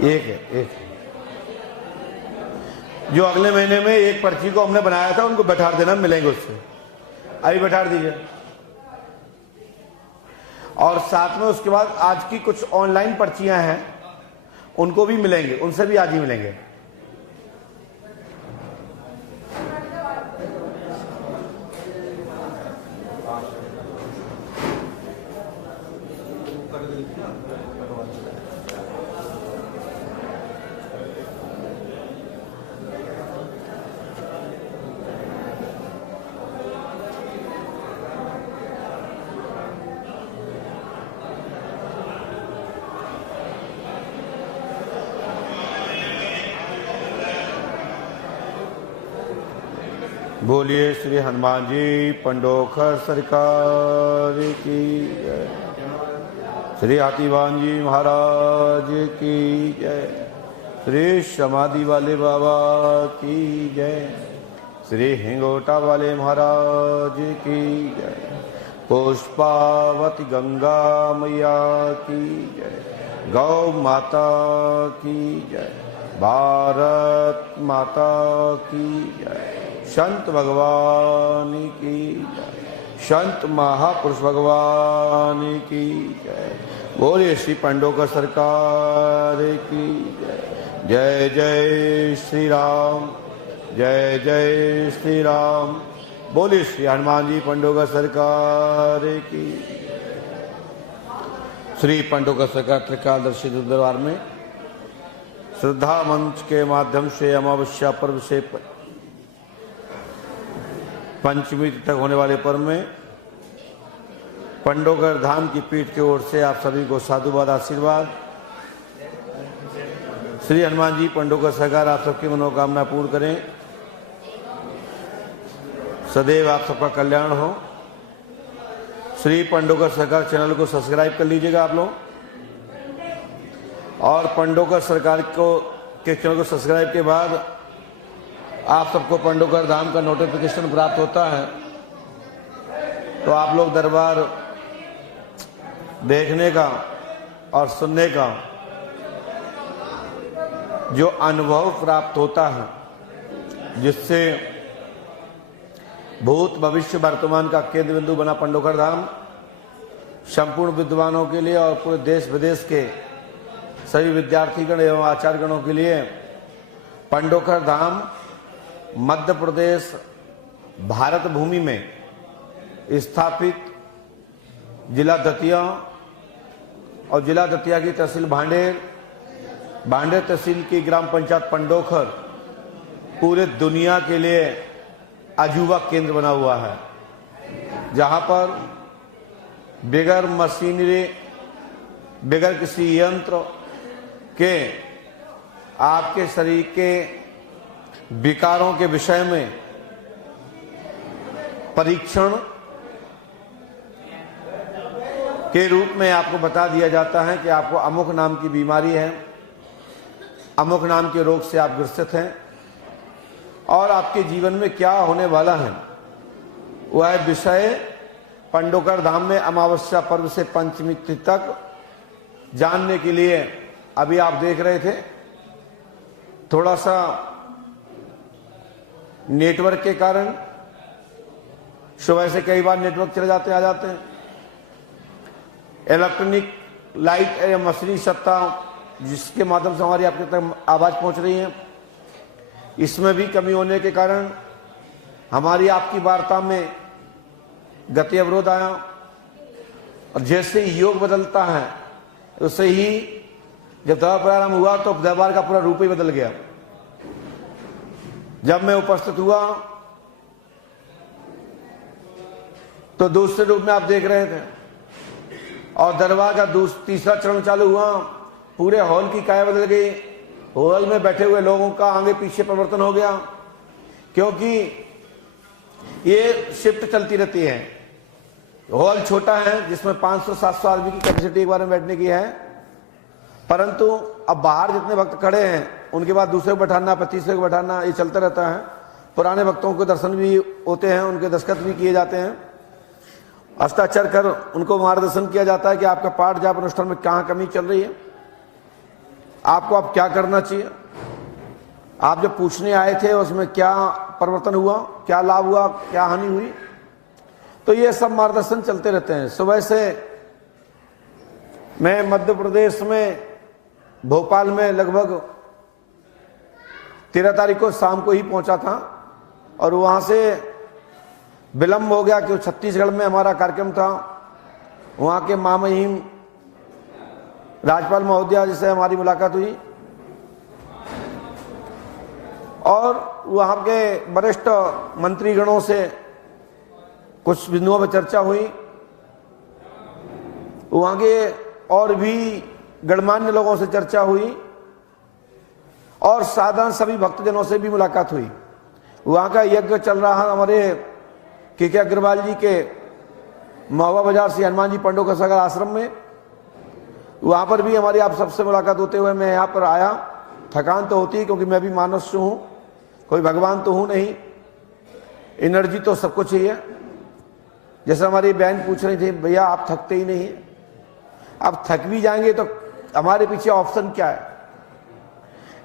एक है, एक है। जो अगले महीने में एक पर्ची को हमने बनाया था उनको बैठा देना, मिलेंगे उससे। अभी बैठा दीजिए। और साथ में उसके बाद आज की कुछ ऑनलाइन पर्चियां हैं, उनको भी मिलेंगे, उनसे भी आज ही मिलेंगे। बोलिए श्री हनुमान जी पंडोखर सरकार की जय। श्री हाथीवान जी महाराज की जय। श्री समाधि वाले बाबा की जय। श्री हिंगोटा वाले महाराज की जय। पुष्पावती गंगा मैया की जय। गौ माता की जय। भारत माता की जय। संत भगवान की जय। संत महापुरुष भगवान की जय। बोलिए श्री पंडोकर सरकार की जय। जय जय श्री राम, जय जय श्री राम। बोलिए श्री हनुमान जी पंडोकर सरकार की। श्री पंडोकर सरकार त्रिकालदर्शी दरबार में श्रद्धा मंच के माध्यम से अमावस्या पर्व से पंचमी तक होने वाले पर्व में पंडोकर धाम की पीठ की ओर से आप सभी को साधुवाद आशीर्वाद। श्री हनुमान जी पंडोकर सरकार आप सबकी मनोकामना पूर्ण करें, सदैव आप सबका कल्याण हो। श्री पंडोकर सरकार चैनल को सब्सक्राइब कर लीजिएगा आप लोग, और पंडोकर सरकार के चैनल को सब्सक्राइब के बाद आप सबको पंडोकर धाम का नोटिफिकेशन प्राप्त होता है, तो आप लोग दरबार देखने का और सुनने का जो अनुभव प्राप्त होता है, जिससे भूत भविष्य वर्तमान का केंद्र बिंदु बना पंडोकर धाम संपूर्ण विद्वानों के लिए और पूरे देश विदेश के सभी विद्यार्थीगण एवं आचार्यगणों के लिए पंडोकर धाम मध्य प्रदेश भारत भूमि में स्थापित जिला दतिया और जिला दतिया की तहसील भांडेर तहसील की ग्राम पंचायत पंडोखर पूरे दुनिया के लिए अजूबा केंद्र बना हुआ है, जहां पर बगैर मशीनरी, बगैर किसी यंत्र के आपके शरीर के विकारों के विषय में परीक्षण के रूप में आपको बता दिया जाता है कि आपको अमुक नाम की बीमारी है, अमुक नाम के रोग से आप ग्रसित हैं, और आपके जीवन में क्या होने वाला है वह विषय पंडोकर धाम में अमावस्या पर्व से पंचमी तिथि तक जानने के लिए अभी आप देख रहे थे। थोड़ा सा नेटवर्क के कारण सुबह से कई बार नेटवर्क चले जाते आ जाते हैं। इलेक्ट्रॉनिक लाइट या मशीनी सत्ता जिसके माध्यम से हमारी आपके तक आवाज पहुंच रही है, इसमें भी कमी होने के कारण हमारी आपकी वार्ता में गति अवरोध आया, और जैसे ही योग बदलता है उससे ही जब दवा प्रारंभ हुआ तो दरबार का पूरा रूप ही बदल गया। जब मैं उपस्थित हुआ तो दूसरे रूप में आप देख रहे थे, और दरबार का तीसरा चरण चालू हुआ, पूरे हॉल की काया बदल गई, हॉल में बैठे हुए लोगों का आगे पीछे परिवर्तन हो गया, क्योंकि ये शिफ्ट चलती रहती है। हॉल छोटा है जिसमें 500-700 आदमी की कैपेसिटी एक बार में बैठने की है, परंतु अब बाहर जितने भक्त खड़े हैं उनके बाद दूसरे को बैठाना, 25 को बैठाना, ये चलता रहता है। पुराने भक्तों के दर्शन भी होते हैं, उनके दस्तखत भी किए जाते हैं, हस्ताक्षर कर उनको मार्गदर्शन किया जाता है कि आपका पाठ जाप अनुष्ठान में कहाँ कमी चल रही है। आपको अब क्या करना चाहिए, आप जब पूछने आए थे उसमें क्या परिवर्तन हुआ, क्या लाभ हुआ, क्या हानि हुई, तो ये सब मार्गदर्शन चलते रहते हैं। सुबह से मैं मध्य प्रदेश में भोपाल में लगभग 13 तारीख को शाम को ही पहुंचा था और वहां से विलंब हो गया क्योंकि छत्तीसगढ़ में हमारा कार्यक्रम था। वहां के महामहिम राज्यपाल महोदया जिससे हमारी मुलाकात हुई और वहां के वरिष्ठ मंत्रीगणों से कुछ बिंदुओं पर चर्चा हुई। वहां के और भी गणमान्य लोगों से चर्चा हुई और साधारण सभी भक्तजनों से भी मुलाकात हुई। वहां का यज्ञ चल रहा हमारे के अग्रवाल जी के महुआ बाजार से हनुमान जी पंडोकर सागर आश्रम में, वहां पर भी हमारी आप सबसे मुलाकात होते हुए मैं यहाँ पर आया। थकान तो होती है क्योंकि मैं भी मनुष्य हूँ, कोई भगवान तो हूँ नहीं, एनर्जी तो सबको चाहिए। जैसे हमारी बहन पूछ रही थी, भैया आप थकते ही नहीं है, अब थक भी जाएंगे तो हमारे पीछे ऑप्शन क्या है,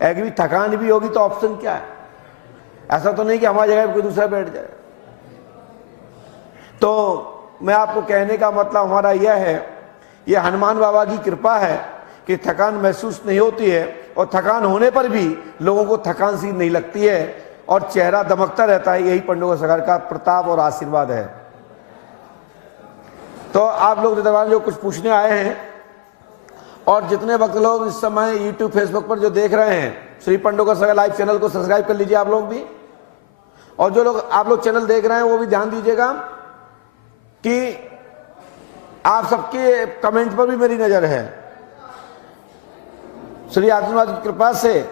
एक भी थकान भी होगी तो ऑप्शन क्या है। ऐसा तो नहीं कि हमारी जगह कोई दूसरा बैठ जाए। तो मैं आपको कहने का मतलब हमारा यह है, यह हनुमान बाबा की कृपा है कि थकान महसूस नहीं होती है और थकान होने पर भी लोगों को थकान सी नहीं लगती है और चेहरा दमकता रहता है। यही पंडोकर सागर का प्रताप और आशीर्वाद है। तो आप लोग दरबार जो कुछ पूछने आए हैं और जितने वक्त लोग इस समय यूट्यूब फेसबुक पर जो देख रहे हैं, श्री पंडोकर सागर लाइव चैनल को सब्सक्राइब कर लीजिए आप लोग भी, और जो लोग आप लोग चैनल देख रहे हैं वो भी ध्यान दीजिएगा कि आप सबके कमेंट पर भी मेरी नजर है। श्री आशीर्वाद की कृपा से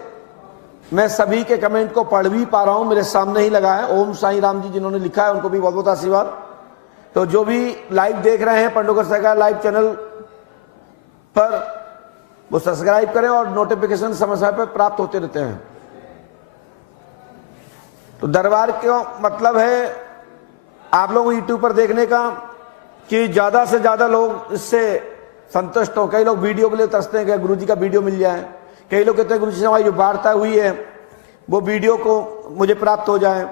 मैं सभी के कमेंट को पढ़ भी पा रहा हूं, मेरे सामने ही लगा है। ओम साईं राम जी जिन्होंने लिखा है उनको भी बहुत बहुत आशीर्वाद। तो जो भी लाइव देख रहे हैं पंडोकर सागर लाइव चैनल पर, वो सब्सक्राइब करें और नोटिफिकेशन समय समय पर प्राप्त होते रहते हैं। तो दरबार क्यों मतलब है आप लोग यूट्यूब पर देखने का कि ज्यादा से ज्यादा लोग इससे संतुष्ट हो। कई लोग वीडियो के लिए तरसते हैं कि गुरु जी का वीडियो मिल जाए, कई लोग कहते हैं गुरु जी से हमारी जो वार्ता हुई है वो वीडियो को मुझे प्राप्त हो जाए।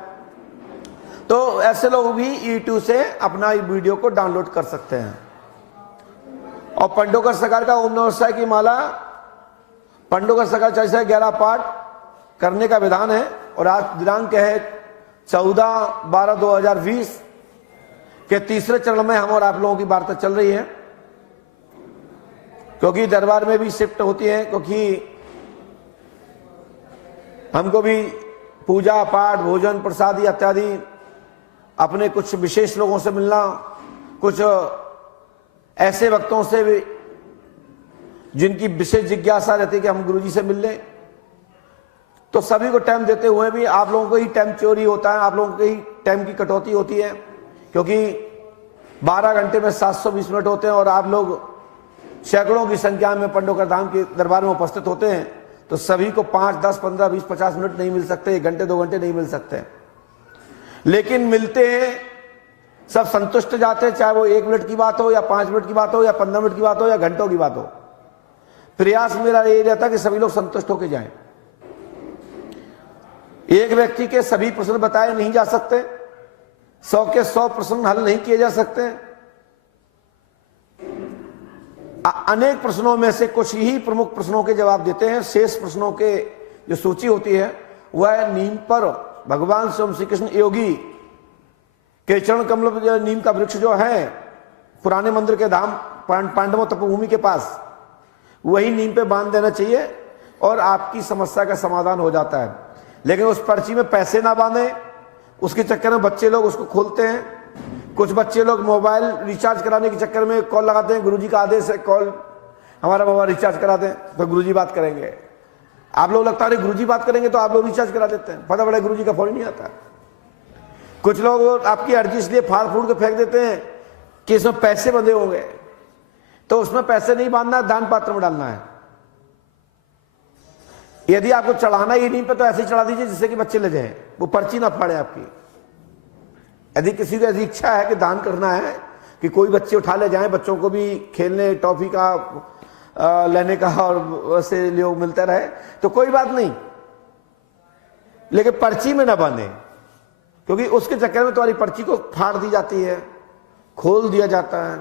तो ऐसे लोग भी यूट्यूब से अपना वीडियो को डाउनलोड कर सकते हैं। और पंडोकर सागर का ओम नमः शिवाय की माला पंडोकर सागर 11 पाठ करने का विधान है और आज दिनांक है 14/12/2020 के तीसरे चरण में हम और आप लोगों की वार्ता चल रही है। क्योंकि दरबार में भी शिफ्ट होती है, क्योंकि हमको भी पूजा पाठ भोजन प्रसादी इत्यादि अपने कुछ विशेष लोगों से मिलना, कुछ ऐसे वक्तों से भी जिनकी विशेष जिज्ञासा रहती है कि हम गुरुजी से मिल लें, तो सभी को टाइम देते हुए भी आप लोगों को ही टाइम चोरी होता है, आप लोगों को ही टाइम की कटौती होती है। क्योंकि 12 घंटे में 720 मिनट होते हैं और आप लोग सैकड़ों की संख्या में पंडोकर धाम के दरबार में उपस्थित होते हैं, तो सभी को 5, 10, 15, 20, 50 मिनट नहीं मिल सकते, 1 घंटे 2 घंटे नहीं मिल सकते। लेकिन मिलते हैं, सब संतुष्ट जाते हैं, चाहे वो 1 मिनट की बात हो या 5 मिनट की बात हो या 15 मिनट की बात हो या घंटों की बात हो। प्रयास मेरा यही रहता है कि सभी लोग संतुष्ट होकर जाएं। एक व्यक्ति के सभी प्रश्न बताए नहीं जा सकते, 100 के 100 प्रश्न हल नहीं किए जा सकते। अनेक प्रश्नों में से कुछ ही प्रमुख प्रश्नों के जवाब देते हैं। शेष प्रश्नों के जो सूची होती है वह नीम पर भगवान स्वयं श्री कृष्ण योगी के चरण कमल, नीम का वृक्ष जो है पुराने मंदिर के धाम पांडवों तपोभूमि के पास, वही नीम पे बांध देना चाहिए और आपकी समस्या का समाधान हो जाता है। लेकिन उस पर्ची में पैसे ना बांधे, उसके चक्कर में बच्चे लोग उसको खोलते हैं। कुछ बच्चे लोग मोबाइल रिचार्ज कराने के चक्कर में कॉल लगाते हैं, गुरुजी का आदेश है कॉल हमारा मोबाइल रिचार्ज करा दें तो गुरुजी बात करेंगे। आप लोग लगता है गुरुजी बात करेंगे तो आप लोग रिचार्ज करा देते हैं, पता पड़ा गुरुजी का फोन ही नहीं आता। कुछ लोग आपकी अर्जी इसलिए फाड़ फूड़ के फेंक देते हैं कि इसमें पैसे बंधे होंगे, तो उसमें पैसे नहीं बांधना है, दान पात्र में डालना है। यदि आपको चढ़ाना ही नहीं पे तो ऐसे ही चढ़ा दीजिए जिससे कि बच्चे ले जाएं, वो पर्ची ना फाड़े आपकी। यदि किसी को ऐसी इच्छा है कि दान करना है कि कोई बच्चे उठा ले जाएं, बच्चों को भी खेलने टॉफी का लेने का और वैसे लोग मिलता रहे तो कोई बात नहीं, लेकिन पर्ची में ना बांधे, क्योंकि उसके चक्कर में तुम्हारी पर्ची को फाड़ दी जाती है, खोल दिया जाता है।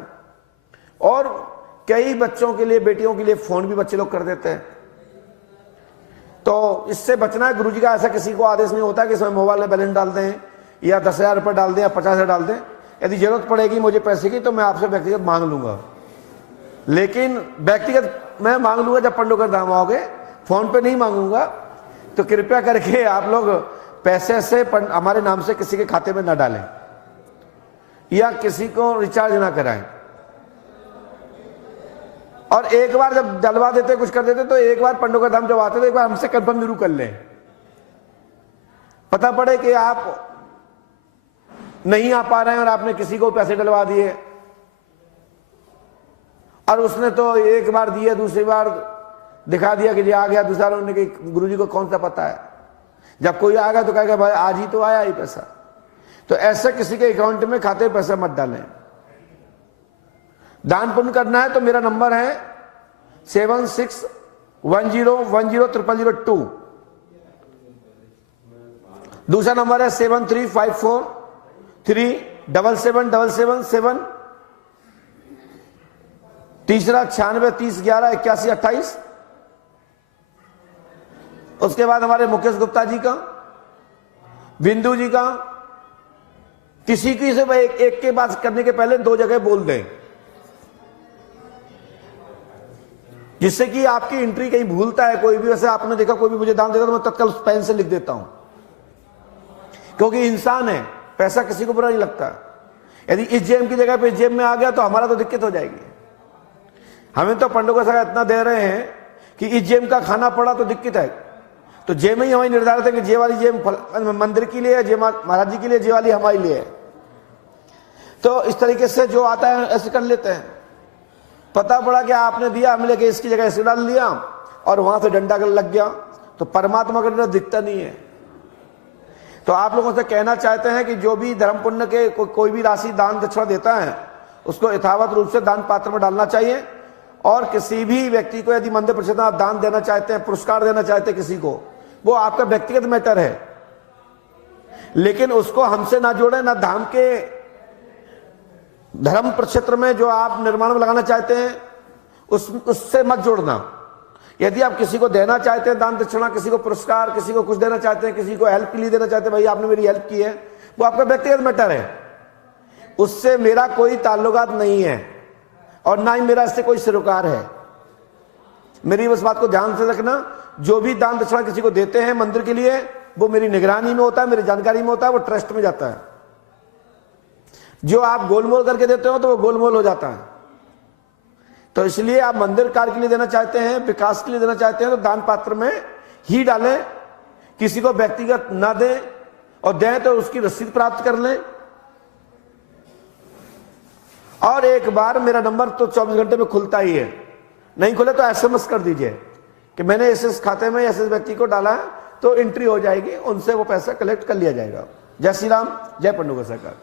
और कई बच्चों के लिए, बेटियों के लिए फोन भी बच्चे लोग कर देते हैं। तो इससे बचना है। गुरुजी का ऐसा किसी को आदेश नहीं होता कि इसमें मोबाइल में बैलेंस डाल दें या 10,000 रुपये डाल दें या 50,000 डाल दें। यदि जरूरत पड़ेगी मुझे पैसे की तो मैं आपसे व्यक्तिगत मांग लूंगा, लेकिन व्यक्तिगत मैं मांग लूंगा जब पंडोकर धाम आओगे, फोन पे नहीं मांगूंगा। तो कृपया करके आप लोग पैसे से हमारे नाम से किसी के खाते में ना डालें या किसी को रिचार्ज ना कराएं। और एक बार जब डलवा देते, कुछ कर देते, तो एक बार पंडोकर धाम जब आते तो एक बार हमसे कंफर्म जरूर कर लें। पता पड़े कि आप नहीं आ पा रहे हैं और आपने किसी को पैसे डलवा दिए और उसने तो एक बार दिए, दूसरी बार दिखा दिया कि जी आ गया, दूसरा उन्होंने कि गुरुजी को कौन सा पता है। जब कोई आएगा तो कहेगा भाई आज ही तो आया ही पैसा। तो ऐसा किसी के अकाउंट में, खाते में पैसा मत डालें। दान पुण्य करना है तो मेरा नंबर है 7610100002। दूसरा नंबर है 7354377777। तीसरा 9630118128। उसके बाद हमारे मुकेश गुप्ता जी का, बिंदु जी का। किसी की से एक के बात करने के पहले 2 जगह बोल दें, जिससे कि आपकी एंट्री कहीं भूलता है कोई भी। वैसे आपने देखा कोई भी मुझे दान देता तो मैं तत्काल पेन से लिख देता हूं, क्योंकि इंसान है, पैसा किसी को बुरा नहीं लगता। यदि इस जेब की जगह पे इस जेब में आ गया तो हमारा तो दिक्कत हो जाएगी। हमें तो पंडोकर साहब इतना दे रहे हैं कि इस जेब का खाना पड़ा तो दिक्कत है। तो जेब में ही हमारी निर्धारित है कि जे वाली जेब मंदिर के लिए, जे महाराज जी के लिए, जे वाली हमारे लिए है। तो इस तरीके से जो आता है ऐसे कर लेते हैं। पता पड़ा कि आपने दिया, हमने लेके इसकी जगह ऐसे डाल दिया और वहां से डंडा लग गया, तो परमात्मा का डंडा दिखता नहीं है। तो आप लोगों से कहना चाहते हैं कि जो भी धर्म पुण्य के कोई भी राशि दान दक्षिणा देता है उसको यथावत रूप से दान पात्र में डालना चाहिए। और किसी भी व्यक्ति को यदि मंदिर परिषद में आप दान देना चाहते हैं, पुरस्कार देना चाहते हैं किसी को, वो आपका व्यक्तिगत मैटर है, लेकिन उसको हमसे ना जोड़े, ना धाम के धर्म प्रक्षेत्र में जो आप निर्माण में लगाना चाहते हैं उससे मत जोड़ना। यदि आप किसी को देना चाहते हैं दान दक्षिणा, किसी को पुरस्कार, किसी को कुछ देना चाहते हैं, किसी को हेल्प के लिए देना चाहते हैं, भाई आपने मेरी हेल्प की है, वो आपका व्यक्तिगत मैटर है, उससे मेरा कोई ताल्लुकात नहीं है और ना ही मेरा इससे कोई सरोकार है। मेरी बस बात को ध्यान से रखना। जो भी दान दक्षिणा किसी को देते हैं मंदिर के लिए, वो मेरी निगरानी में होता है, मेरी जानकारी में होता है, वो ट्रस्ट में जाता है। जो आप गोलमोल करके देते हो तो वो गोलमोल हो जाता है। तो इसलिए आप मंदिर कार्य के लिए देना चाहते हैं, विकास के लिए देना चाहते हैं, तो दान पात्र में ही डालें, किसी को व्यक्तिगत ना दें, और दें तो उसकी रसीद प्राप्त कर लें। और एक बार मेरा नंबर तो 24 घंटे में खुलता ही है, नहीं खुले तो SMS कर दीजिए कि मैंने इस खाते में ऐसे व्यक्ति को डाला है, तो एंट्री हो जाएगी, उनसे वो पैसा कलेक्ट कर लिया जाएगा। जय श्री राम, जय पंडोकर सरकार।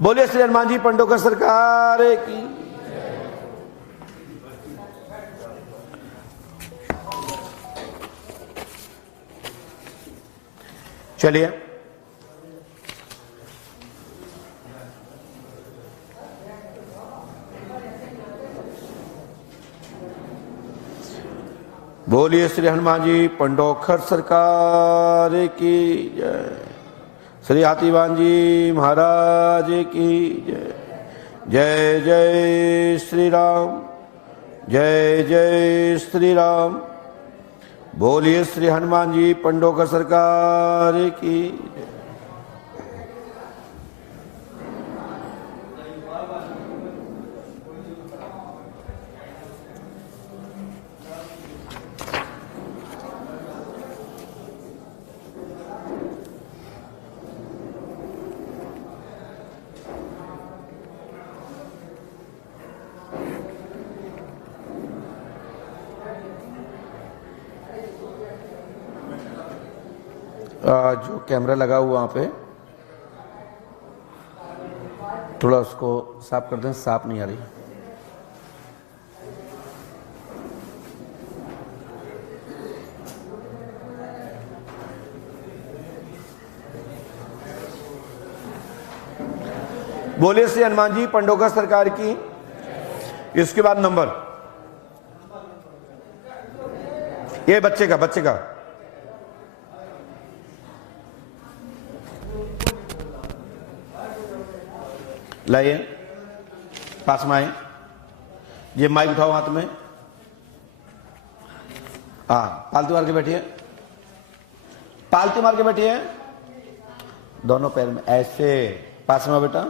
बोलिए श्री हनुमान जी पंडोकर सरकार की। चलिए बोलिए श्री हनुमान जी पंडोकर सरकार की जय। श्री हाथीवान जी महाराज की जय। जय जय श्री राम, जय जय श्री राम। बोलिए श्री हनुमान जी पंडोकर सरकार की जय। जो कैमरा लगा हुआ वहाँ पे थोड़ा उसको साफ कर दें, साफ नहीं आ रही। बोले श्री हनुमान जी पंडोकर सरकार की। इसके बाद नंबर, ये बच्चे का लाइए, पास में आए, ये माइक उठाओ हाथ में। हाँ, पालतू मार के बैठिए, पालतू मार के बैठिए, दोनों पैर में ऐसे, पास में बेटा।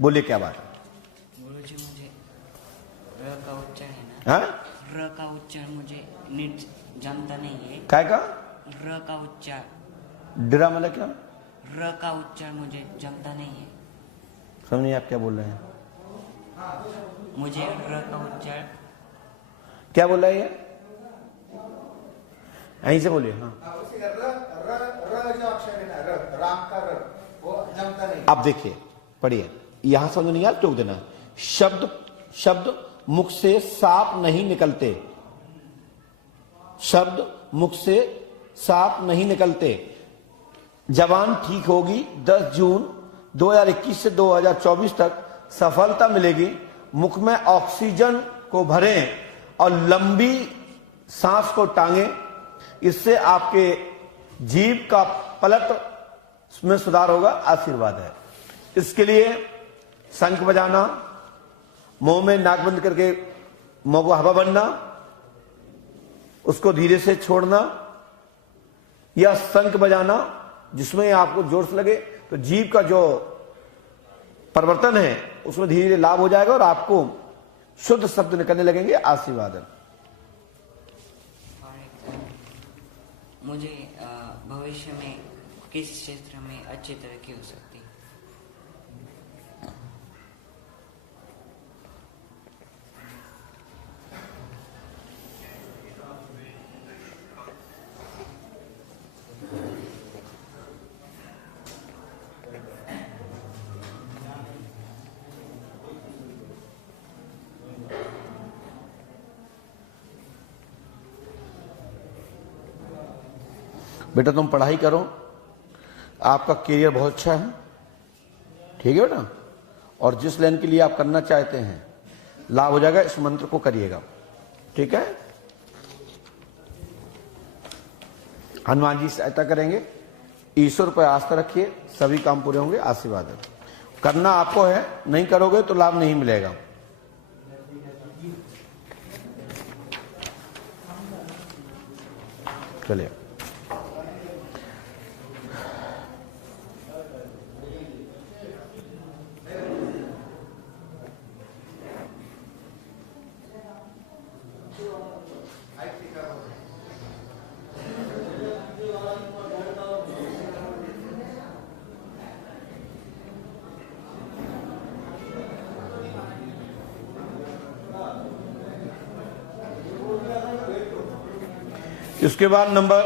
बोलिए क्या बात। गुरुजी मुझे र का उच्चारण है ना, हाँ, र का उच्चारण मुझे नीट जानता नहीं है। काय का र का उच्चारण, डरा मतलब क्या? र का उच्चारण मुझे जानता नहीं है। समझ नहीं आप क्या बोल रहे हैं? मुझे र का उच्चारण क्या बोल रहा है ये? यहीं से बोलिए। हाँ, आप देखिए, पढ़िए, यहां समझ नहीं आप टोक देना। शब्द मुख से साफ नहीं निकलते, शब्द मुख से साफ नहीं निकलते। जबान ठीक होगी, 10 जून 2021 से 2024 तक सफलता मिलेगी। मुख में ऑक्सीजन को भरें और लंबी सांस को टांगें, इससे आपके जीभ का पलट में सुधार होगा। आशीर्वाद है। इसके लिए शंख बजाना, मुंह में नाक बंद करके मुंह को हवा भरना, उसको धीरे से छोड़ना, या शंख बजाना जिसमें आपको जोर से लगे तो जीभ का जो परिवर्तन है उसमें धीरे धीरे लाभ हो जाएगा और आपको शुद्ध शब्द निकलने लगेंगे। आशीर्वाद है। मुझे भविष्य में किस क्षेत्र में अच्छी तरक्की हो सकती है? बेटा तुम पढ़ाई करो, आपका करियर बहुत अच्छा है, ठीक है बेटा, और जिस लाइन के लिए आप करना चाहते हैं लाभ हो जाएगा। इस मंत्र को करिएगा, ठीक है। हनुमान जी सहायता करेंगे, ईश्वर पर आस्था रखिए, सभी काम पूरे होंगे। आशीर्वाद है। करना आपको है, नहीं करोगे तो लाभ नहीं मिलेगा। चलिए, इसके बाद नंबर,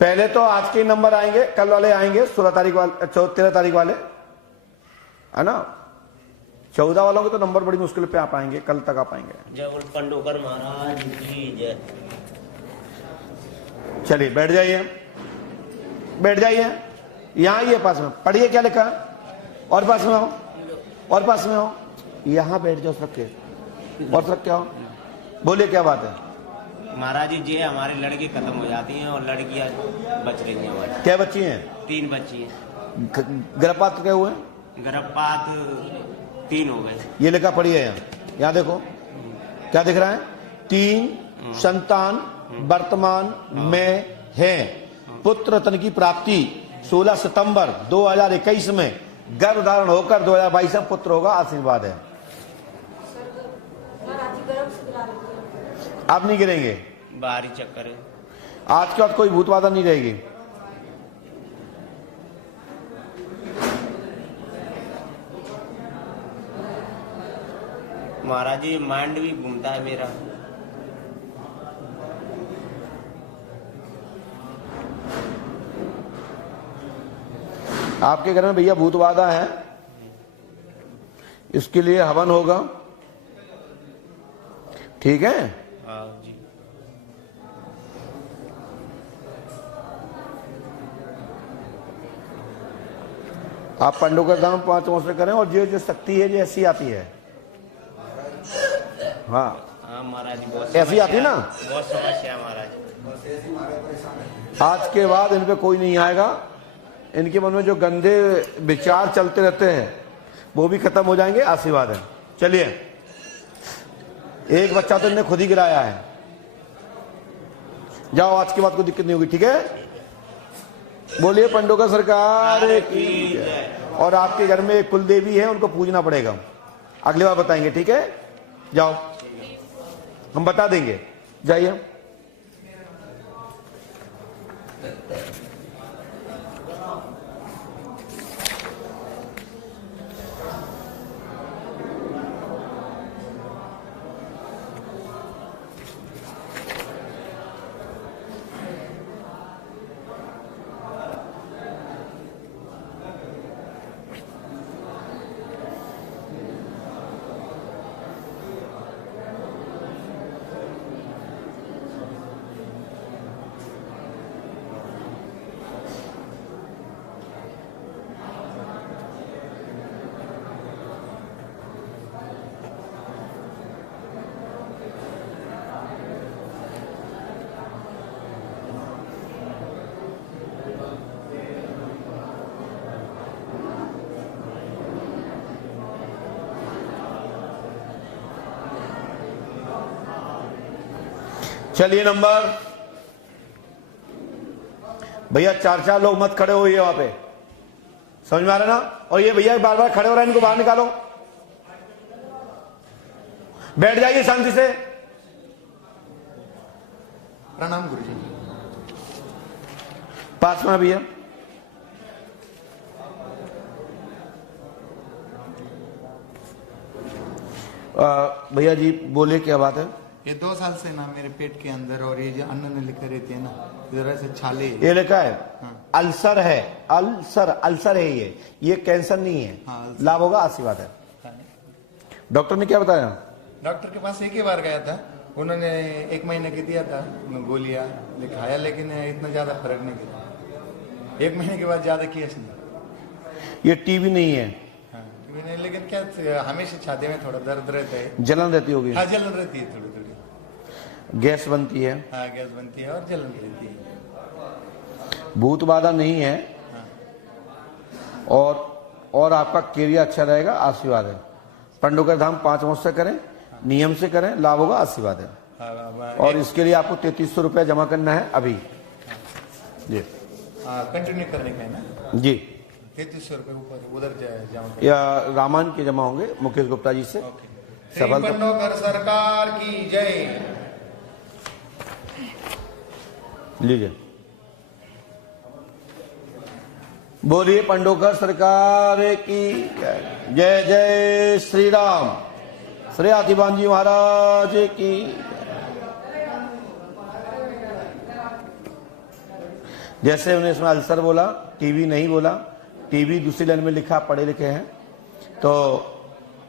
पहले तो आज के नंबर आएंगे, कल वाले आएंगे, 16 तारीख वाले, 13 तारीख वाले, है ना। 14 वालों के तो नंबर बड़ी मुश्किल पे आ पाएंगे, कल तक आ पाएंगे। जय पंडोकर महाराज की जय। चलिए बैठ जाइए, बैठ जाइए, यहां आइए, पास में पढ़िए क्या लिखा है, और पास में आओ, और पास में आओ, यहां बैठ जाओ सब के, और सब क्या हो, बोलिए क्या बात है। महाराज जी, ये हमारी लड़की खत्म हो जाती हैं और लड़कियां बच रही हैं हमारी। क्या बच्ची हैं? 3 बच्ची हैं। गर्भपात क्या हुए? गर्भपात 3 हो गए। ये लिखा पढ़िए, यहाँ देखो क्या दिख रहा है, 3 संतान वर्तमान में है। पुत्र रत्न की प्राप्ति 16 सितंबर 2021 में गर्भ धारण होकर 2022 में पुत्र होगा। आशीर्वाद है। आप नहीं गिरेंगे, बाहरी चक्कर है। आज के बाद कोई भूत बाधा नहीं रहेगी। महाराज जी, माइंड भी घूमता है मेरा। आपके घर में भैया भूत बाधा है, इसके लिए हवन होगा, ठीक है। हाँ जी। आप पंडोकर धाम 5 वर्ष करें और जो जो शक्ति है जो ऐसी आती है, हाँ हाँ महाराज जी, बहुत ऐसी आती है ना। बहुत समस्या महाराज। आज के बाद इन पे कोई नहीं आएगा। इनके मन में जो गंदे विचार चलते रहते हैं वो भी खत्म हो जाएंगे। आशीर्वाद है। चलिए, एक बच्चा तो इन्हें खुद ही गिराया है। जाओ, आज के बाद कोई दिक्कत नहीं होगी, ठीक है। बोलिए पंडोकर सरकार की। और आपके घर में एक कुल देवी है, उनको पूजना पड़ेगा। अगली बार बताएंगे, ठीक है। जाओ, हम बता देंगे। जाइए। चलिए, नंबर भैया 4 लोग मत खड़े होइए वहां पे, समझ में आ रहा है ना। और ये भैया बार बार खड़े हो रहे हैं, इनको बाहर निकालो। बैठ जाइए शांति से। प्रणाम गुरुजी। पास में भैया। भैया जी बोले, क्या बात है। ये 2 साल से ना मेरे पेट के अंदर, और ये जो अन्न में लिखे रहती है ना, इधर ऐसे छाले। ये लिखा है हाँ। अल्सर है। अल्सर है ये कैंसर नहीं है। हाँ, लाभ होगा, आशीर्वाद है। डॉक्टर ने क्या बताया। डॉक्टर के पास एक ही बार गया था, उन्होंने 1 महीने की दिया था गोलियां खाया, लेकिन इतना ज्यादा फर्क नहीं किया। 1 महीने के बाद ज्यादा किया इसने। ये टीबी नहीं है। हाँ, नहीं, लेकिन क्या हमेशा छाती में थोड़ा दर्द रहता है। जलन रहती होगी। हाँ, जलन रहती है थोड़ी थोड़ी। गैस बनती है। हाँ, गैस बनती है और जलन रहती है। भूत बाधा नहीं है। हाँ। और आपका कैरियर अच्छा रहेगा, आशीर्वाद है। पंडोकर धाम 5 वर्ष से करें, नियम से करें, लाभ होगा, आशीर्वाद है। हाँ, और इसके लिए आपको 3300 रुपया जमा करना है अभी। जी कंटिन्यू करने का है ना जी। 3300 रुपये ऊपर उधर जमा कर। या रामान के जमा होंगे मुकेश गुप्ता जी से। सफल पंडोकर सरकार की जय। लीजिए, बोलिए पंडोकर सरकार की जय। जय श्री राम। श्री आतिबान जी महाराज की। जैसे उन्हें इसमें अल्सर बोला, टीबी नहीं बोला। टीबी दूसरी लाइन में लिखा, पढ़े लिखे हैं तो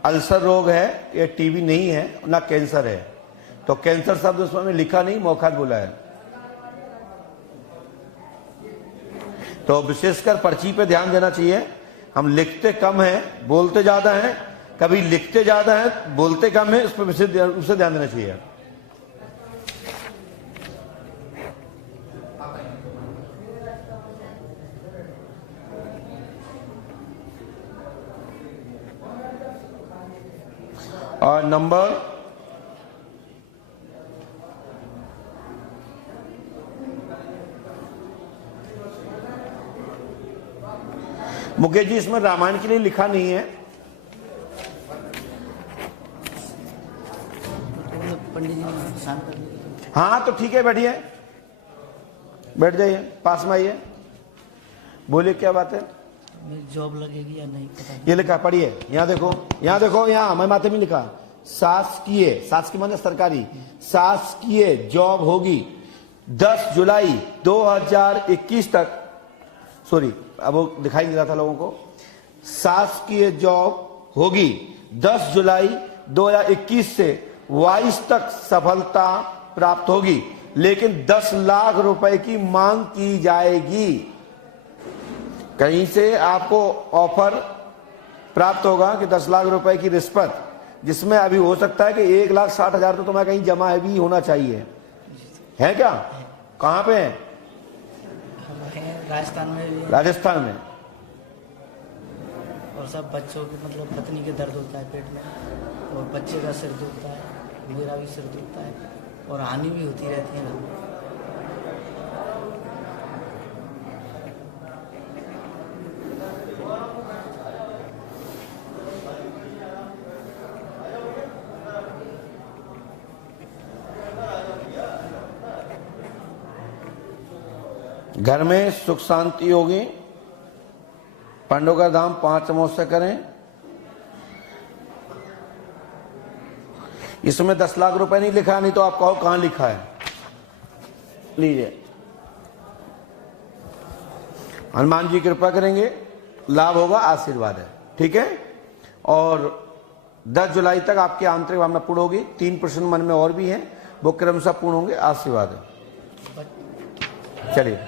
अल्सर रोग है, ये टीबी नहीं है ना कैंसर है। तो कैंसर शब्द उसमें लिखा नहीं, मौखात बोला है। तो विशेषकर पर्ची पे ध्यान देना चाहिए। हम लिखते कम हैं, बोलते ज्यादा हैं। कभी लिखते ज्यादा हैं, बोलते कम है, उस पर विशेष ध्यान देना चाहिए। और नंबर मुकेश जी, इसमें रामायण के लिए लिखा नहीं है। पंडित जी ने शांत कर दिया। हाँ तो ठीक है, बैठिए, बैठ जाइए, पास में आइए। बोलिए, क्या बात है। जॉब लगेगी या नहीं पता। ये लिखा, पढ़िए। यहाँ देखो, यहाँ देखो, यहाँ हमारे माथे में लिखा शासकीय माने सरकारी, शासकीय जॉब होगी 10 जुलाई 2021 तक। सॉरी, अब वो दिखाई नहीं रहा था लोगों को। शासकीय जॉब होगी 10 जुलाई 2021 से 22 तक सफलता प्राप्त होगी, लेकिन 10 लाख रुपए की मांग की जाएगी। कहीं से आपको ऑफर प्राप्त होगा कि 10 लाख रुपए की रिश्वत, जिसमें अभी हो सकता है कि 1,60,000 तो तुम्हें कहीं जमा भी होना चाहिए, है क्या? कहाँ पे है? राजस्थान में भी है। राजस्थान में। और सब बच्चों की मतलब पत्नी के दर्द होता है पेट में, और बच्चे का सिर दुखता है, मेरा भी सिर दुखता है, और हानि भी होती रहती है घर में। घर में सुख शांति होगी। पांडव धाम 5 अमावस्या करें। इसमें 10 लाख रुपए नहीं लिखा, नहीं तो आप कहो कहां लिखा है। लीजिए, हनुमान जी कृपा करेंगे, लाभ होगा, आशीर्वाद है, ठीक है। और 10 जुलाई तक आपकी आंतरिक भावना पूर्ण होगी। 3 प्रश्न मन में और भी हैं, वो क्रमशः पूर्ण होंगे, आशीर्वाद है। चलिए,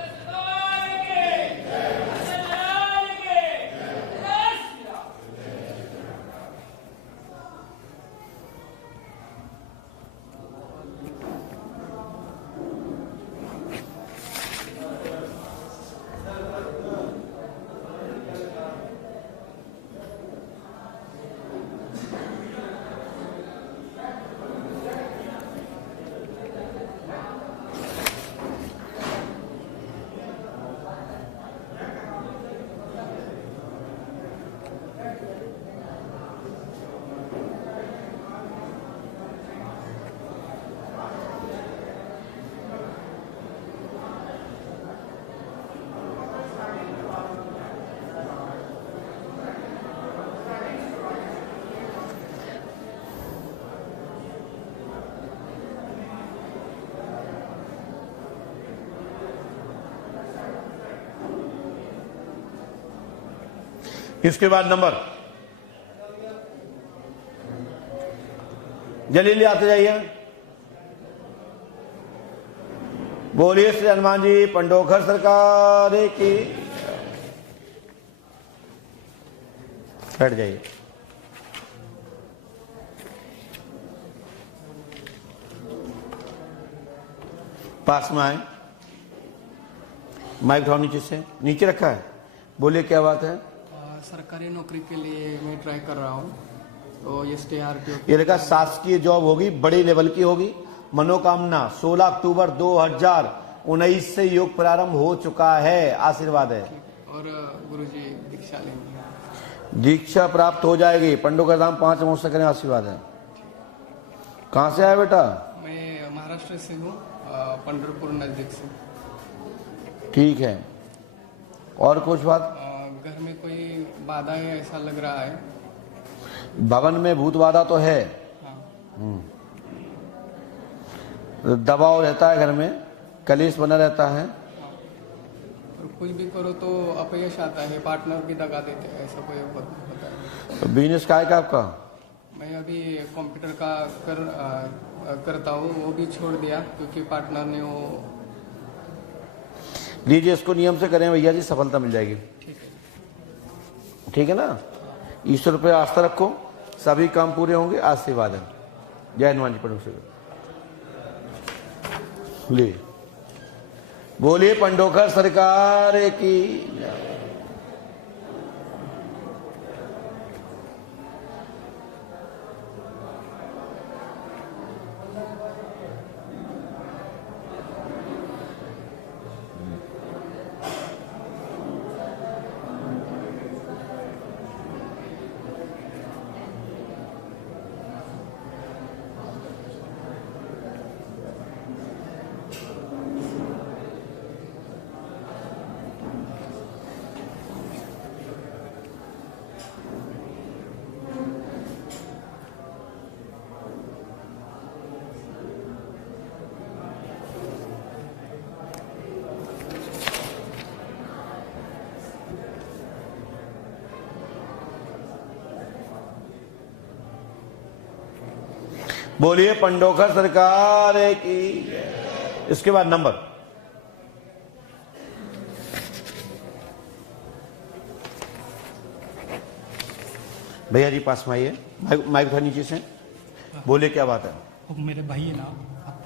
इसके बाद नंबर जल्दी आते जाइए। बोलिए श्री हनुमान जी पंडोखर सरकार की। बैठ जाइए। पास में आए, माइक उठाओ नीचे से, नीचे रखा है। बोलिए क्या बात है? सरकारी नौकरी के लिए मैं ट्राई कर रहा हूँ, तो ये STRPO ये देखा शासकीय जॉब होगी, बड़ी लेवल की होगी। मनोकामना 16 अक्टूबर 2019 से योग प्रारंभ हो चुका है, आशीर्वाद है। और गुरुजी दीक्षा लेंगे। दीक्षा प्राप्त हो जाएगी। पंडोकर धाम 5 अमावस्या करें, आशीर्वाद है। कहाँ से आया बेटा? मैं महाराष्ट्र से हूँ, पंढरपुर नजदीक से। ठीक है, और कुछ बात? घर में कोई बाधा है ऐसा लग रहा है। भवन में भूत बाधा तो है। हाँ। दबाव रहता है घर में, कलेश बना रहता है। और कुछ भी करो तो अपयश आता है, पार्टनर भी दगा देते हैं, ऐसा कोई होता है। तो बिजनेस का है क्या आपका? मैं अभी कंप्यूटर का करता हूँ, वो भी छोड़ दिया क्योंकि पार्टनर ने वो। लीजिए, इसको नियम से करें भैया जी, सफलता मिल जाएगी। ठीक है ना? ईश्वर पे आस्था रखो, सभी काम पूरे होंगे, आशीर्वाद है। जय हनुमान जी। पढ़ो से ले बोलिए पंडोखर सरकार की। बोलिए पंडोखर सरकार की। इसके बाद नंबर भैया जी पास में आइए, माइक था नीचे से, बोले क्या बात है। अब मेरे भाई है ना, अब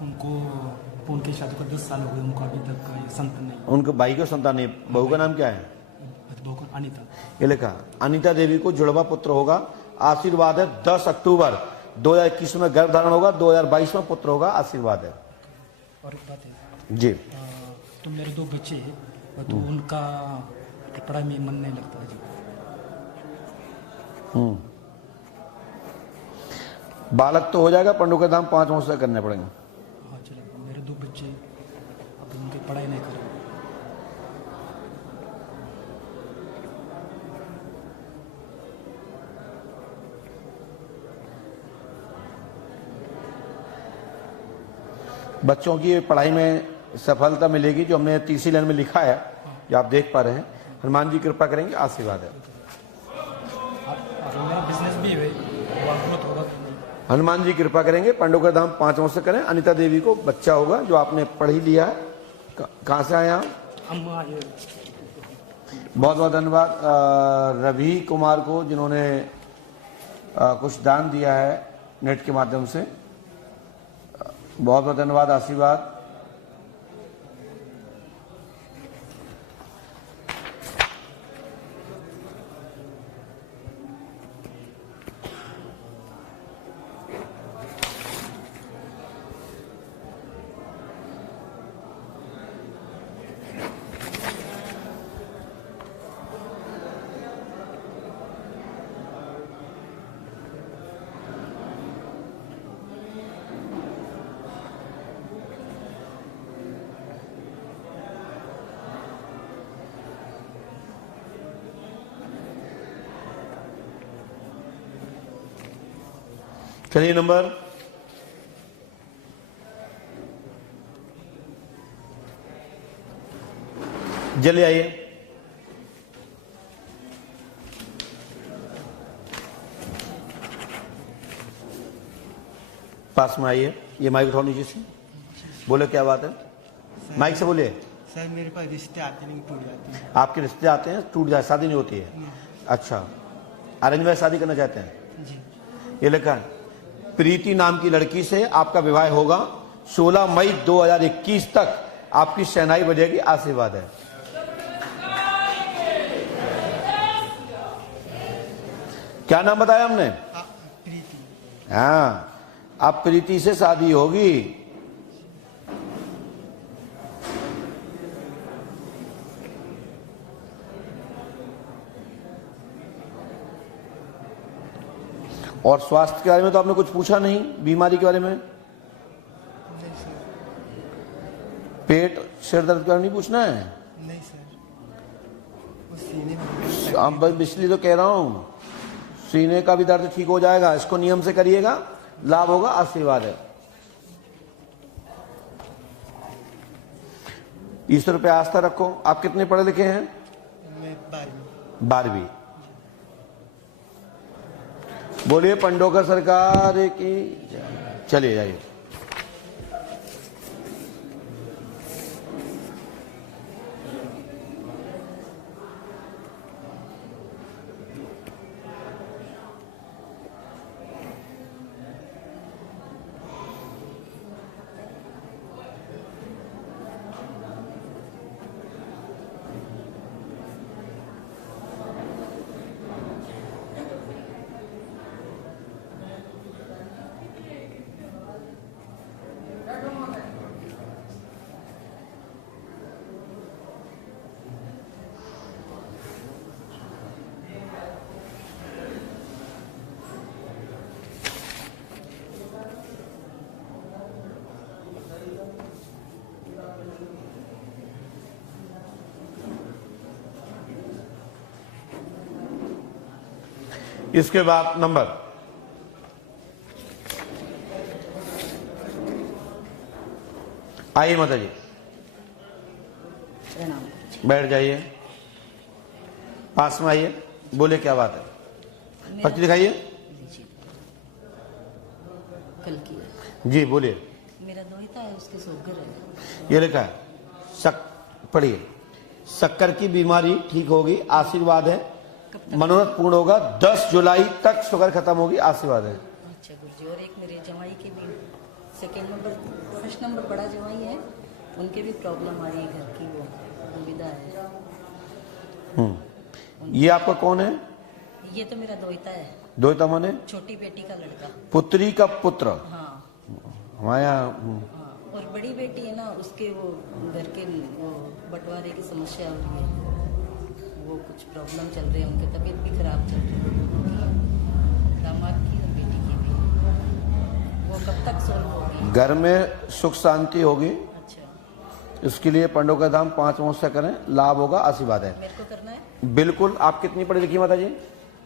उनकी शादी को 10 साल हो गए, उनको अभी तक ये संतान नहीं। उनके भाई को संतान नहीं, बहू का नाम क्या है? बहू को अनीता। ये लिखा अनीता देवी को जुड़वा पुत्र होगा, आशीर्वाद है। 10 अक्टूबर 2021 में गर्भ धारण होगा, 2022 में पुत्र होगा, आशीर्वाद है। और एक बात है जी, तो मेरे 2 बच्चे हैं, तो उनका पढ़ाई में मन नहीं लगता जी। बालक तो हो जाएगा, पंडों के दाम 5 वर्ष तक करने पड़ेंगे। हाँ चलो, मेरे 2 बच्चे अब उनकी पढ़ाई नहीं करें। बच्चों की पढ़ाई में सफलता मिलेगी, जो हमने तीसरी लाइन में लिखा है, जो आप देख पा रहे हैं। हनुमान जी कृपा करेंगे, आशीर्वाद है। और मेरा बिजनेस भी है, वो ग्रोथ होगा। हनुमान जी कृपा करेंगे, पंडों का दाम 5 वर्ष से करें। अनीता देवी को बच्चा होगा, जो आपने पढ़ ही लिया है। कहाँ से आए आप? अम्मा ये बहुत बहुत धन्यवाद रवि कुमार को, जिन्होंने कुछ दान दिया है नेट के माध्यम से। बहुत बहुत धन्यवाद, आशीर्वाद। चलिए नंबर जल्दी आइए। पास में आइए, ये माइक उठाओ नीचे से, बोले क्या बात है, माइक से बोलिए। सर मेरे पास रिश्ते आते नहीं, टूट जाते हैं। आपके रिश्ते आते हैं, टूट जाए, शादी नहीं होती है? अच्छा, अरेंज मैरिज शादी करना चाहते हैं? जी। ये लिखा है प्रीति नाम की लड़की से आपका विवाह होगा। 16 मई 2021 तक आपकी शहनाई बजेगी, आशीर्वाद है। क्या नाम बताया हमने? प्रीति। हाँ, अब प्रीति से शादी होगी। और स्वास्थ्य के बारे में तो आपने कुछ पूछा नहीं, बीमारी के बारे में? नहीं सर। पेट सिर दर्द का नहीं पूछना है? नहीं सर, वो सीने में अब बस इसलिए तो कह रहा हूं, सीने का भी दर्द ठीक हो जाएगा। इसको नियम से करिएगा, लाभ होगा, आशीर्वाद है। ईश्वर पे आस्था रखो। आप कितने पढ़े लिखे हैं? मैं 12वीं। बोलिए पंडोकर सरकार की। चलिए जाइए। इसके बाद नंबर आइए माता जी, बैठ जाइए, पास में आइए, बोले क्या बात है, पर्ची दिखाइए। कल की जी बोलिए। मेरा दोहिता है, उसके शुगर है। ये लिखा है पढ़िए, शक्कर की बीमारी ठीक होगी, आशीर्वाद है। मनोरथ पूर्ण होगा। 10 जुलाई तक शुगर खत्म होगी, आशीर्वाद है। अच्छा गुरुजी, और एक मेरे जमाई के भी सेकंड नंबर, फर्स्ट नंबर बड़ा जमाई है, उनके भी प्रॉब्लम आ रही है घर की, वो दुविधा है। ये आपका कौन है? ये तो मेरा दोहिता है, दोहिता माने छोटी बेटी का लड़का। पुत्री का पुत्र। हाँ हमारे यहाँ हाँ, और बड़ी बेटी है ना, उसके वो घर के वो बंटवारे की समस्या हो रही है, वो कुछ प्रॉब्लम चल रही है, उनकी तबीयत भी खराब चल रही है, दामाद की और बेटी की भी। वो कब तक सोल्व होगी? घर में सुख शांति होगी। अच्छा, इसके लिए पंडों का दाम 5 अमावस्या करें, लाभ होगा, आशीर्वाद है। मेरे को करना है? बिल्कुल। आप कितनी पढ़ी लिखी माता जी?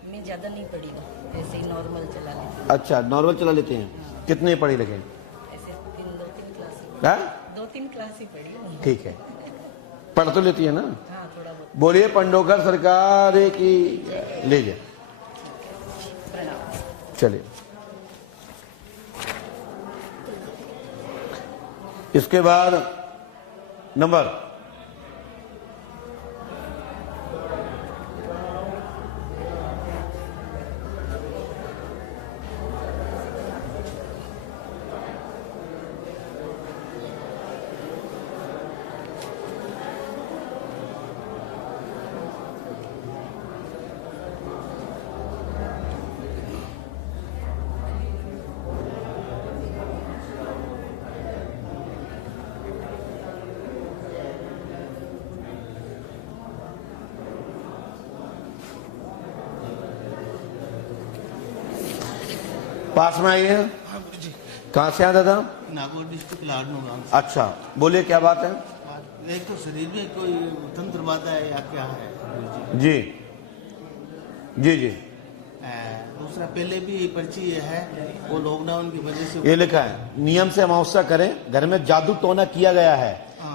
मैं ज़्यादा नहीं पढ़ी हूँ, ऐसे ही नॉर्मल चला लेती हूँ। अच्छा, नॉर्मल चला लेते हैं। कितने पढ़ी लिखे? ऐसे 2-3 क्लास ही, हाँ? 2-3 क्लास ही पढ़ी हूँ। ठीक है, पढ़ तो लेती है ना? हाँ थोड़ा बहुत। बोलिए पंडोकर सरकार की ले जाए। प्रणाम। चलिए, इसके बाद नंबर 5 में आइए। कहाँ से आया दादा? नागौर डिस्ट्रिक्ट लाडनू गांव अच्छा, बोलिए क्या बात है? से। एक तो शरीर में कोई तंत्र बाधा है या क्या है? जी जी जी। दूसरा पहले भी पर्ची है, वो लॉकडाउन की वजह से ये लिखा है, नियम से अमावस्या करें, घर में जादू टोना किया गया है,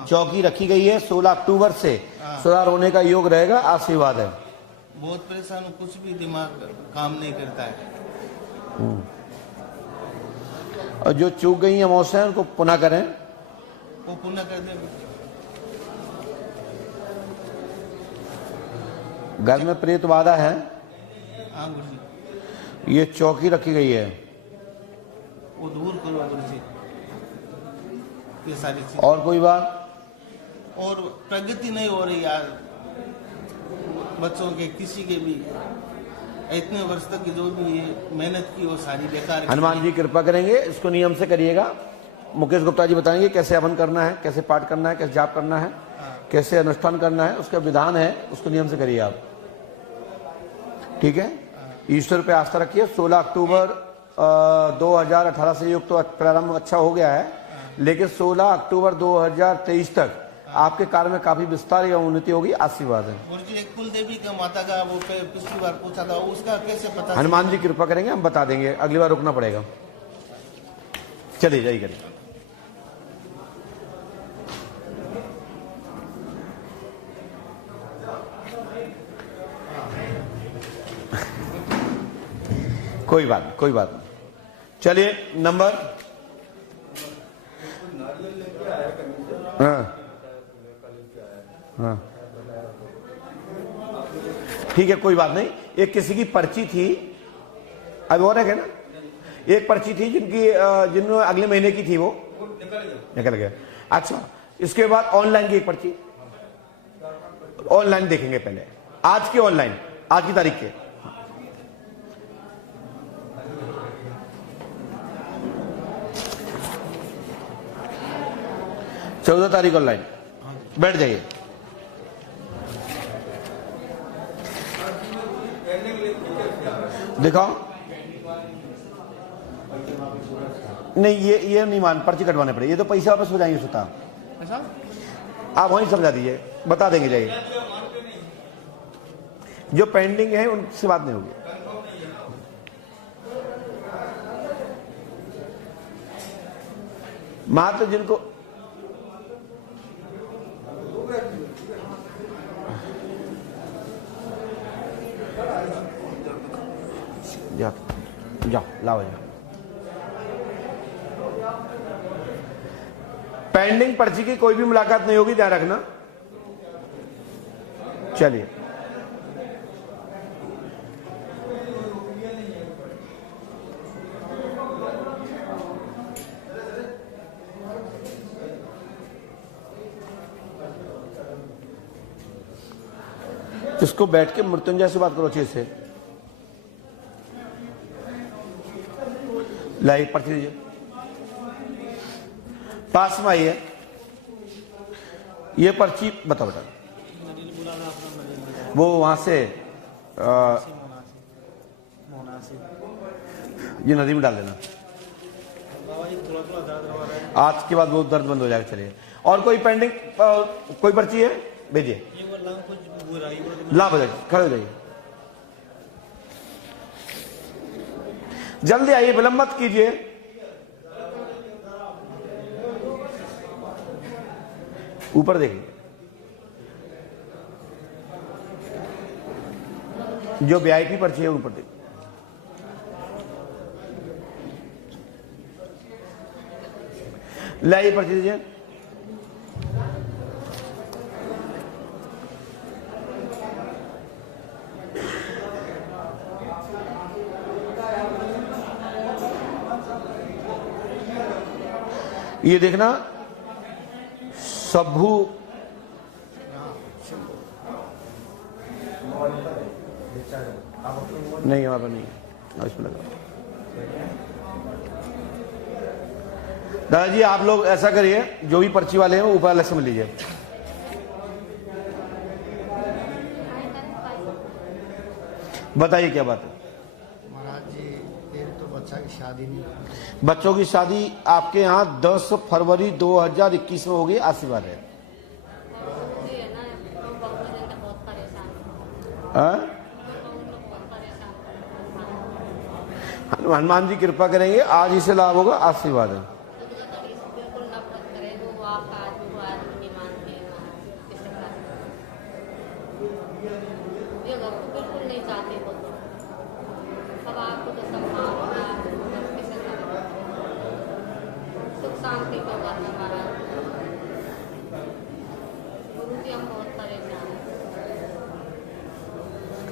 चौकी रखी गई है, 16 अक्टूबर से सुधार होने का योग रहेगा, आशीर्वाद है। बहुत परेशान हूँ, कुछ भी दिमाग काम नहीं करता है। और जो चूक गई अमावस्या उनको पुनः करें, वो पुनः कर दे। घर में प्रेत बाधा है, हाँ गुरु जी, ये चौकी रखी गई है, वो दूर करो गुरु जी, ये सारी चीज। और कोई बात? और प्रगति नहीं हो रही यार, बच्चों के किसी के भी इतने वर्ष तक की जो भी मेहनत की वो सारी बेकार। हनुमान जी कृपा करेंगे, इसको नियम से करिएगा। मुकेश गुप्ता जी बताएंगे कैसे हवन करना है, कैसे पाठ करना है, कैसे जाप करना है, कैसे अनुष्ठान करना है, उसका विधान है, उसको नियम से करिए आप। ठीक है, ईश्वर पे आस्था रखिए। 16 अक्टूबर 2018 से युक्त तो प्रारंभ अच्छा हो गया है, लेकिन 16 अक्टूबर 2023 तक आपके कार्य में काफी विस्तार या उन्नति होगी, आशीर्वाद है। गुरु जी, एक कुल देवी का माता का वो पिछली बार पूछा था, उसका कैसे पता? हनुमान जी कृपा करेंगे, हम बता देंगे, अगली बार रुकना पड़ेगा। चलिए जाइए करिए। कोई बात नहीं, कोई बात नहीं। चलिए नंबर, हाँ हाँ ठीक है, कोई बात नहीं। एक किसी की पर्ची थी, अभी और है ना, एक पर्ची थी जिनमें अगले महीने की थी, वो निकल गया। अच्छा, इसके बाद ऑनलाइन की एक पर्ची, ऑनलाइन देखेंगे पहले, आज की ऑनलाइन, आज की तारीख के। चौदह तारीख ऑनलाइन, बैठ जाइए। दिखाओ। नहीं, ये नहीं मान, पर्ची कटवाने पड़े, ये तो पैसे वापस हो जाएंगे स्वतः। ऐसा आप वहीं समझा दीजिए, बता देंगे, जाइए। जो पेंडिंग है उनसे बात नहीं होगी। मात्र जिनको जाओ लाओ जाओ। पेंडिंग पर्ची की कोई भी मुलाकात नहीं होगी, ध्यान रखना। चलिए इसको बैठ के मृत्युंजय से बात करो अच्छे से। लाई पर्ची दीजिए, पास में आई है ये पर्ची। बताओ बेटा, वो वहां से ये नदी में डाल देना, आज के बाद वो दर्द बंद हो जाएगा। चलिए, और कोई पेंडिंग कोई पर्ची है भेजिए। ला बजाइए, खड़े हो जाइए, जल्दी आइए, विलंब मत कीजिए। ऊपर देखिए, जो वीआईपी पर्ची है ऊपर देखिए। लाइए पर्ची दीजिए। ये देखना, सभू नहीं, वहां पर नहीं, इसमें लगा। दादाजी आप लोग ऐसा करिए, जो भी पर्ची वाले हैं ऊपर अलग से मिल लीजिए। बताइए क्या बात है। महाराज जी, एक तो बच्चा की शादी नहीं, बच्चों की शादी आपके यहाँ 10 फरवरी 2021 में होगी, आशीर्वाद है। हनुमान जी कृपा करेंगे, आज ही से लाभ होगा, आशीर्वाद है।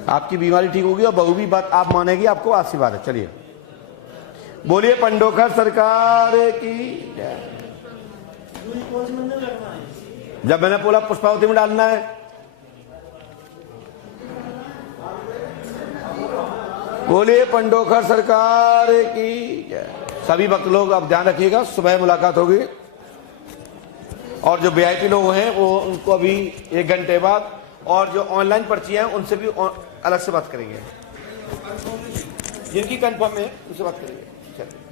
आपकी बीमारी ठीक होगी और बहू भी बात आप मानेगी, आपको आशीर्वाद है। चलिए, बोलिए पंडोखर सरकार की जय। जब मैंने बोला पुष्पावती में डालना है, बोलिए पंडोखर सरकार की जय। सभी भक्त लोग आप ध्यान रखिएगा, सुबह मुलाकात होगी। और जो वीआईपी लोग हैं वो उनको अभी 1 घंटे बाद, और जो ऑनलाइन पर्ची हैं उनसे भी अलग से बात करेंगे, जिनकी कंफर्म है उनसे बात करेंगे। चलिए।